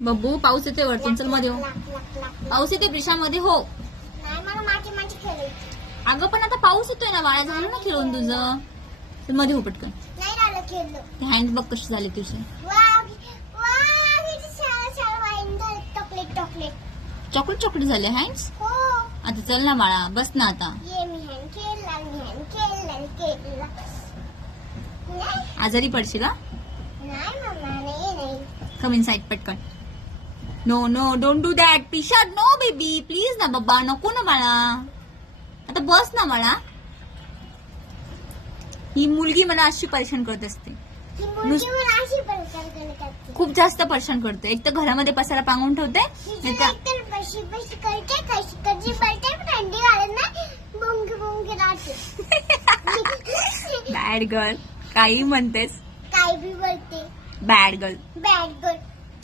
बब्बू पाऊस येतोय वरतून, चल मध्ये हो. पाऊस येतोय ब्रिशामध्ये हो. अगं पण आता पाऊस येतोय ना बाळा, झालं ना खेळून तुझं. चल मध्ये हो पटकन. हँड बघ कशी झाली तुझी. चॉकलेट चॉकलेट झाले हँड्स. आता चल ना बाळा, बस ना आता. आजारी पडशील हा. कम इन साइड पटकन. No no don't do that पिशा. नो बेबी प्लीज ना बाबा, नको ना बाळा. आता बस ना बाळा. ही मुलगी मला अशी परेशान करत असते, खूप जास्त परेशान करते. एक तर घरामध्ये पसारा पांगून ठेवते. Bad girl. काही म्हणतेस. काही बी बोलते. Bad girl. Bad girl.